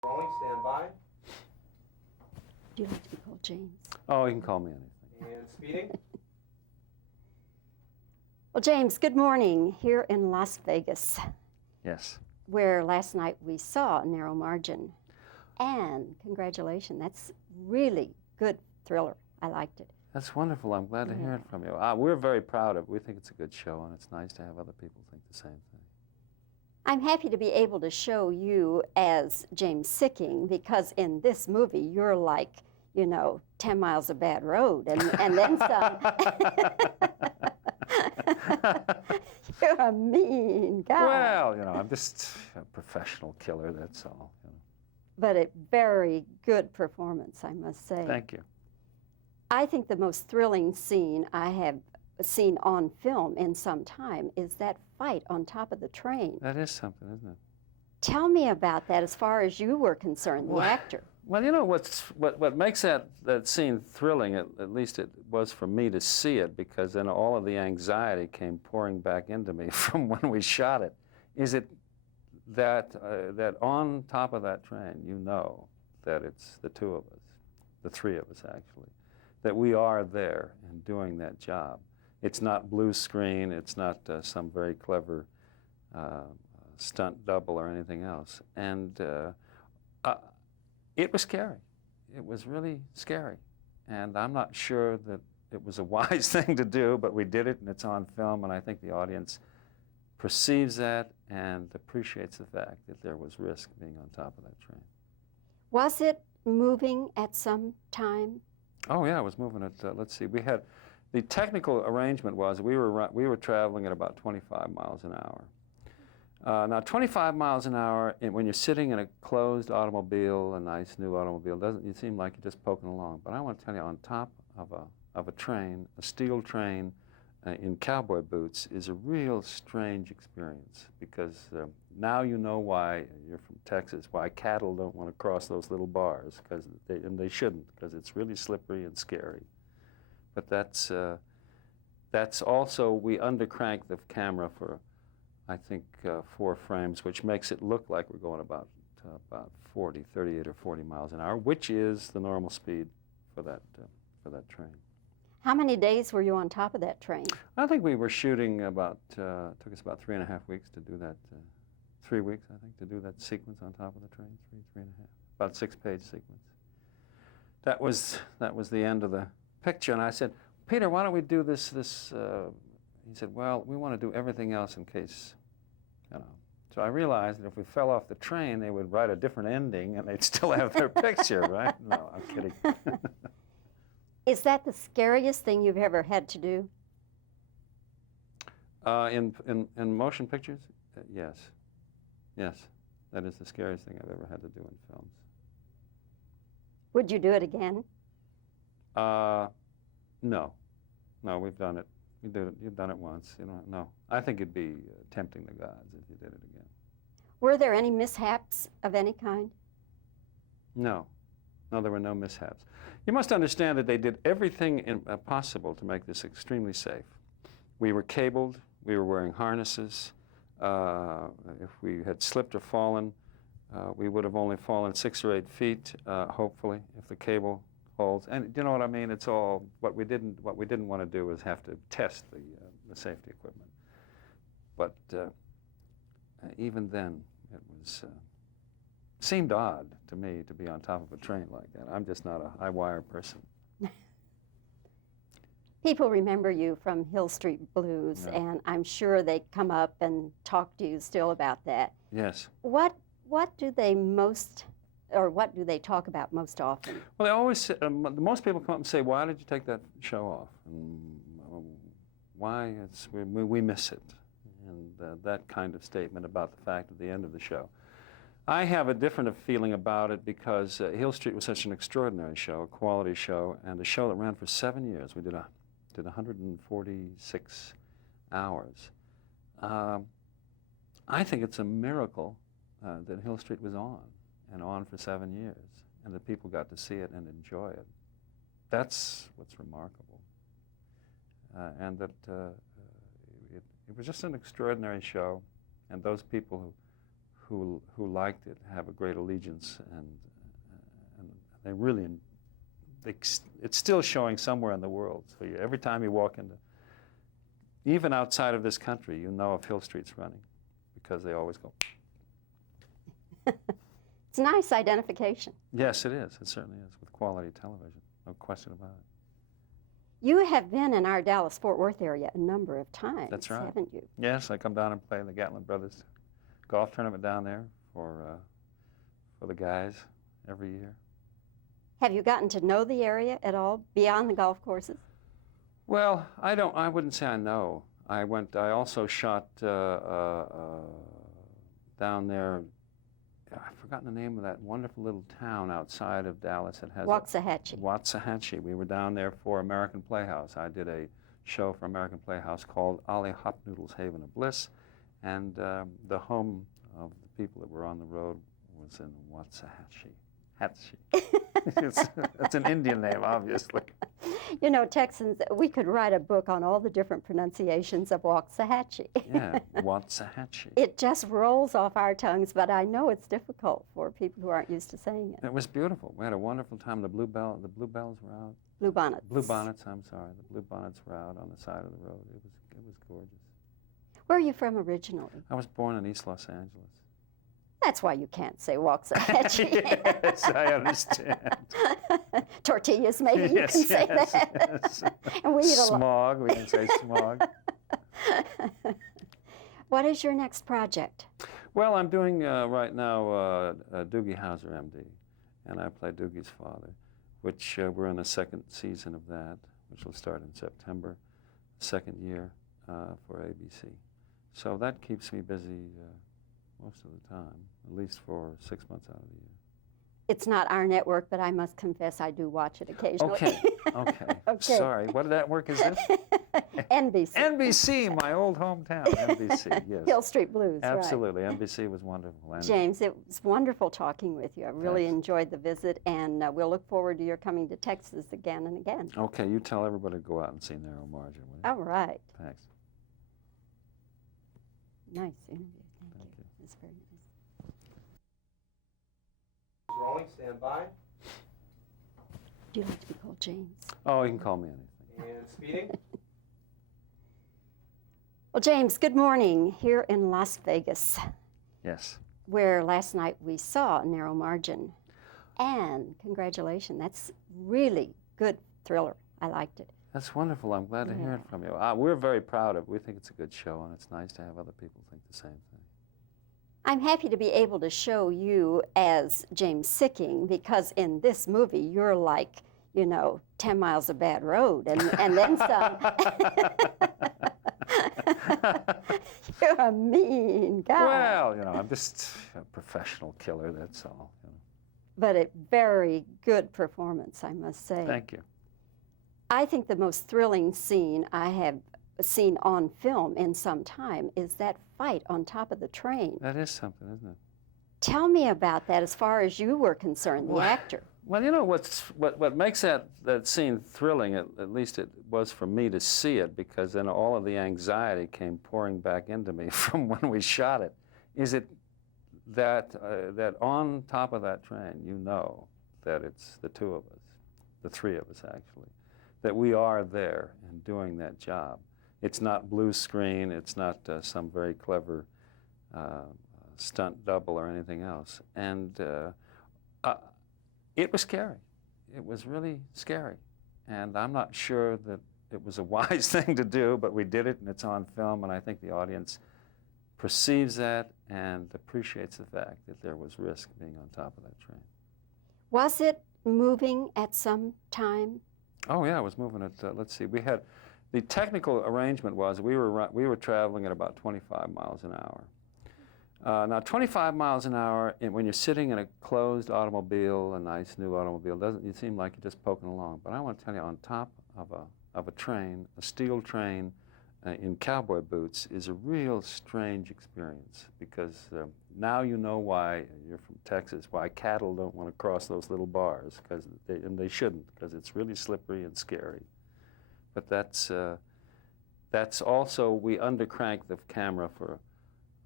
Rolling, stand by. Do you like to be called James? Oh, you can call me anything. And speeding. Well, James, good morning here in Las Vegas, Yes. where last night we saw A Narrow Margin. And congratulations, that's really good thriller. I liked it. That's wonderful. I'm glad to hear it from you. We're very proud of it. We think it's a good show, and it's nice to have other people think the same thing. I'm happy to be able to show you as James Sikking, because in this movie you're like, 10 miles of bad road and then some. You're a mean guy. Well, I'm just a professional killer, that's all. But a very good performance, I must say. Thank you. I think the most thrilling scene I have seen on film in some time is that fight on top of the train. That is something, isn't it? Tell me about that as far as you were concerned, the actor. Well, what makes that scene thrilling, at least it was for me to see it, because then all of the anxiety came pouring back into me from when we shot it, is that on top of that train, that it's the two of us, the three of us actually, that we are there and doing that job. It's not blue screen, it's not some very clever stunt double or anything else. And it was scary. It was really scary. And I'm not sure that it was a wise thing to do, but we did it and it's on film, and I think the audience perceives that and appreciates the fact that there was risk being on top of that train. Was it moving at some time? Oh yeah, it was moving at, let's see, the technical arrangement was we were traveling at about 25 miles an hour. Now 25 miles an hour, when you're sitting in a closed automobile, a nice new automobile, you seem like you're just poking along. But I want to tell you, on top of a train, a steel train, in cowboy boots is a real strange experience, because now you know why, you're from Texas, why cattle don't want to cross those little bars, and they shouldn't, because it's really slippery and scary. But that's also, we undercrank the camera for, I think, 4 frames, which makes it look like we're going about 38 or 40 miles an hour, which is the normal speed for that train. How many days were you on top of that train? I think we were shooting took us about 3.5 weeks to do that, 3 weeks, I think, to do that sequence on top of the train, 3.5, about 6-page sequence. That was the end of the picture, and I said, Peter, why don't we do this, he said, well, we want to do everything else in case, So I realized that if we fell off the train, they would write a different ending, and they'd still have their picture, right? No, I'm kidding. Is that the scariest thing you've ever had to do? In motion pictures? Yes. Yes, that is the scariest thing I've ever had to do in films. Would you do it again? No. No, we've done it. You've done it once. No. I think it'd be tempting the gods if you did it again. Were there any mishaps of any kind? No. No, there were no mishaps. You must understand that they did everything possible to make this extremely safe. We were cabled. We were wearing harnesses. If we had slipped or fallen, we would have only fallen 6 or 8 feet, hopefully, if the cable holds. And you know what I mean? It's all what we didn't want to do was have to test the safety equipment. But even then, it was seemed odd to me to be on top of a train like that. I'm just not a high-wire person. People remember you from Hill Street Blues, and I'm sure they come up and talk to you still about that. Yes. What do they talk about most often? Well, they always say, most people come up and say, why did you take that show off? And why? We miss it. And that kind of statement about the fact at the end of the show. I have a different feeling about it because Hill Street was such an extraordinary show, a quality show, and a show that ran for 7 years. We did 146 hours. I think it's a miracle that Hill Street was on for 7 years, and that people got to see it and enjoy it. That's what's remarkable. And that it was just an extraordinary show, and those people who liked it have a great allegiance, and they really, it's still showing somewhere in the world. So every time you walk into, even outside of this country, you know if Hill Street's running, because they always go. It's a nice identification. Yes, it is. It certainly is, with quality television. No question about it. You have been in our Dallas-Fort Worth area a number of times, That's right. haven't you? Yes, I come down and play in the Gatlin Brothers golf tournament down there for the guys every year. Have you gotten to know the area at all beyond the golf courses? Well, I wouldn't say I know. I also shot down there. I've forgotten the name of that wonderful little town outside of Dallas. It has Waxahachie. Waxahachie. We were down there for American Playhouse. I did a show for American Playhouse called Ollie Hopnoodle's Haven of Bliss, and the home of the people that were on the road was in Waxahachie. It's an Indian name, obviously. You know, Texans, we could write a book on all the different pronunciations of Waxahachie. Yeah, Waxahachie. It just rolls off our tongues, but I know it's difficult for people who aren't used to saying it. It was beautiful. We had a wonderful time. The bluebells were out. Bluebonnets. Bluebonnets, I'm sorry. The bluebonnets were out on the side of the road. It was gorgeous. Where are you from originally? I was born in East Los Angeles. That's why you can't say Waxahachie. Yes, I understand. Tortillas, maybe you can say that. Yes. And we eat a lot. Smog, we can say smog. What is your next project? Well, I'm doing right now Doogie Howser, M.D., and I play Doogie's father, which we're in the second season of that, which will start in September, second year for ABC. So that keeps me busy most of the time, at least for 6 months out of the year. It's not our network, but I must confess I do watch it occasionally. Okay. Okay. Sorry, what network is this? NBC. NBC, my old hometown, NBC, yes. Hill Street Blues, Absolutely, NBC was wonderful. Right. James, it was wonderful talking with you. I really enjoyed the visit, and we'll look forward to your coming to Texas again and again. Okay, you tell everybody to go out and see Narrow Margin, will you? All right. Thanks. Nice interview. Thank you. It's very nice. Rolling, stand by. Do you like to be called James? Oh, you can call me anything. And speeding. Well, James, good morning here in Las Vegas, Yes. where last night we saw Narrow Margin. And congratulations, that's really good thriller. I liked it. That's wonderful. I'm glad to hear it from you. We're very proud of it. We think it's a good show, and it's nice to have other people think the same thing. I'm happy to be able to show you as James Sikking, because in this movie you're like, 10 miles of bad road and then some. You're a mean guy. Well, I'm just a professional killer, that's all. But a very good performance, I must say. Thank you. I think the most thrilling scene I have seen on film in some time is that fight on top of the train. That is something, isn't it? Tell me about that as far as you were concerned, the actor. Well, what makes that scene thrilling, at least it was for me to see it, because then all of the anxiety came pouring back into me from when we shot it, is that on top of that train, that it's the two of us, the three of us actually, that we are there and doing that job. It's not blue screen, it's not some very clever stunt double or anything else. And it was scary. It was really scary. And I'm not sure that it was a wise thing to do, but we did it and it's on film, and I think the audience perceives that and appreciates the fact that there was risk being on top of that train. Was it moving at some time? Oh yeah, it was moving at, let's see, the technical arrangement was we were traveling at about 25 miles an hour. Now 25 miles an hour, when you're sitting in a closed automobile, a nice new automobile, doesn't seem like you're just poking along. But I want to tell you, on top of a train, a steel train, in cowboy boots is a real strange experience, because now you know why, you're from Texas, why cattle don't want to cross those little bars, and they shouldn't, because it's really slippery and scary. But that's also, we undercrank the camera for,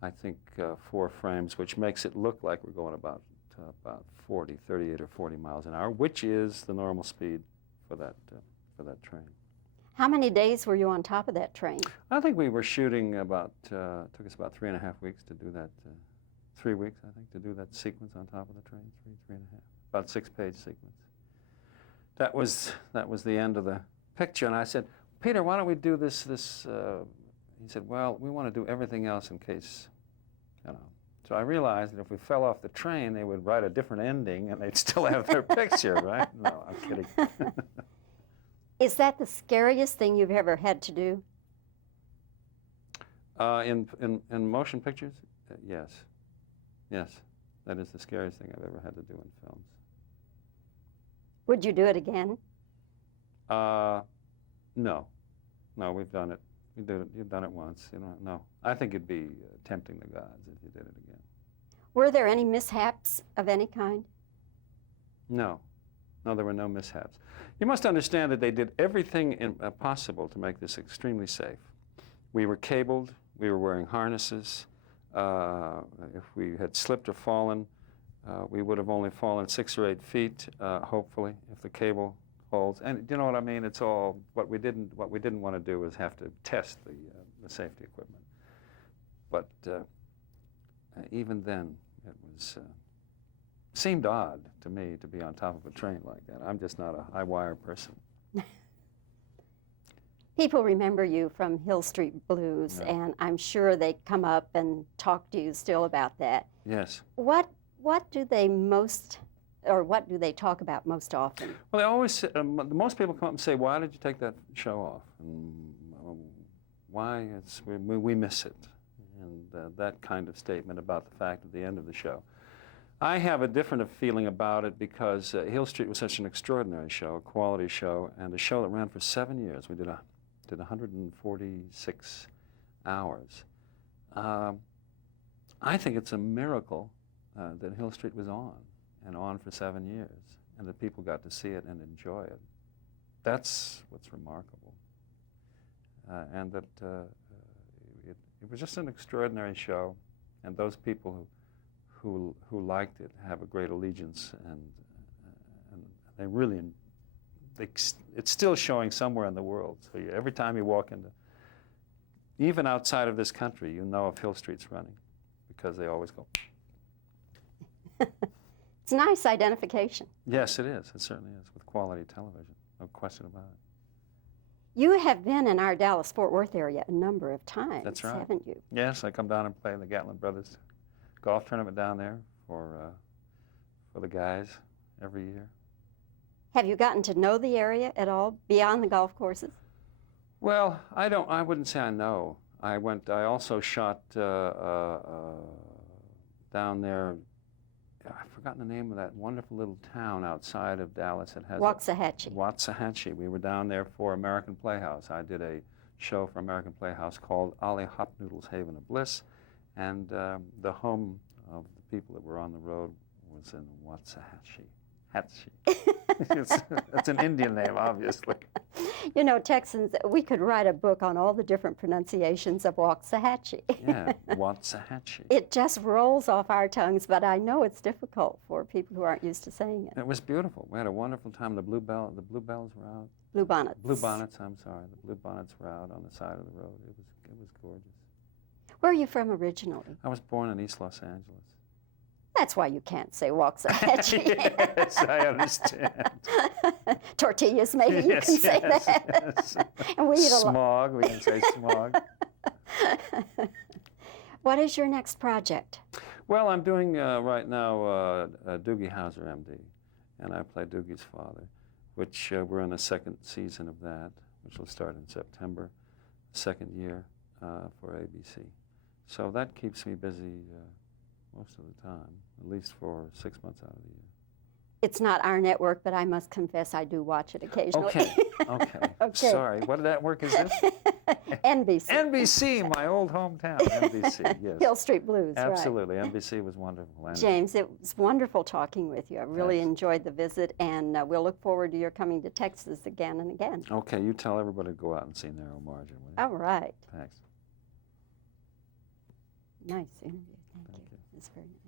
I think, 4 frames, which makes it look like we're going about 38 or 40 miles an hour, which is the normal speed for that train. How many days were you on top of that train? I think we were shooting about, took us about 3.5 weeks to do that, 3 weeks, I think, to do that sequence on top of the train, 3.5, about 6-page sequence. That was the end of the picture, and I said, Peter, why don't we do this, he said, well, we want to do everything else in case, you know. So I realized that if we fell off the train, they would write a different ending, and they'd still have their picture, right? No, I'm kidding. Is that the scariest thing you've ever had to do? In motion pictures, yes. Yes, that is the scariest thing I've ever had to do in films. Would you do it again? No. No, we've done it. You've done it once. You know, no. I think it'd be tempting the gods if you did it again. Were there any mishaps of any kind? No. No, there were no mishaps. You must understand that they did everything possible to make this extremely safe. We were cabled. We were wearing harnesses. If we had slipped or fallen, we would have only fallen 6 or 8 feet, hopefully, if the cable holds. And you know what I mean? It's all what we didn't want to do was have to test the safety equipment. But even then, it was seemed odd to me to be on top of a train like that. I'm just not a high-wire person. People remember you from Hill Street Blues, Yeah. and I'm sure they come up and talk to you still about that. Yes. What do they talk about most often? Well, they always say, most people come up and say, "Why did you take that show off? And why? We miss it," and that kind of statement about the fact at the end of the show. I have a different feeling about it because Hill Street was such an extraordinary show, a quality show, and a show that ran for 7 years. We did 146 hours. I think it's a miracle that Hill Street was on for 7 years, and that people got to see it and enjoy it. That's what's remarkable. And that it was just an extraordinary show, and those people who liked it have a great allegiance, and they really, it's still showing somewhere in the world. So every time you walk into, even outside of this country, you know if Hill Street's running, because they always go. It's a nice identification. Yes, it is. It certainly is, with quality television. No question about it. You have been in our Dallas-Fort Worth area a number of times, That's right. haven't you? Yes, I come down and play in the Gatlin Brothers golf tournament down there for the guys every year. Have you gotten to know the area at all beyond the golf courses? Well, I wouldn't say I know. I also shot down there. I've forgotten the name of that wonderful little town outside of Dallas. It has Waxahachie. Waxahachie. We were down there for American Playhouse. I did a show for American Playhouse called Ollie Hopnoodle's Haven of Bliss, and the home of the people that were on the road was in Waxahachie. It's an Indian name, obviously. You know, Texans, we could write a book on all the different pronunciations of Waxahachie. Yeah, Waxahachie. It just rolls off our tongues, but I know it's difficult for people who aren't used to saying it. It was beautiful. We had a wonderful time. The bluebells were out. Bluebonnets. Bluebonnets, I'm sorry. The bluebonnets were out on the side of the road. It was gorgeous. Where are you from originally? I was born in East Los Angeles. That's why you can't say Waxahachie. Yes, I understand. Tortillas, maybe you can say that. Yes. And we eat a lot. Smog, we can say smog. What is your next project? Well, I'm doing right now Doogie Howser, M.D., and I play Doogie's father, which we're in the 2nd season of that, which will start in September, 2nd year for ABC. So that keeps me busy most of the time, at least for 6 months out of the year. It's not our network, but I must confess I do watch it occasionally. Okay. Okay. Sorry, what network is this? NBC. NBC, my old hometown, NBC, yes. Hill Street Blues, Absolutely, NBC was wonderful. right. James, it was wonderful talking with you. I really Thanks. enjoyed the visit, and we'll look forward to your coming to Texas again and again. Okay, you tell everybody to go out and see Narrow Margin, will you? All right. Thanks. Nice interview. Thank you. you. It's very nice.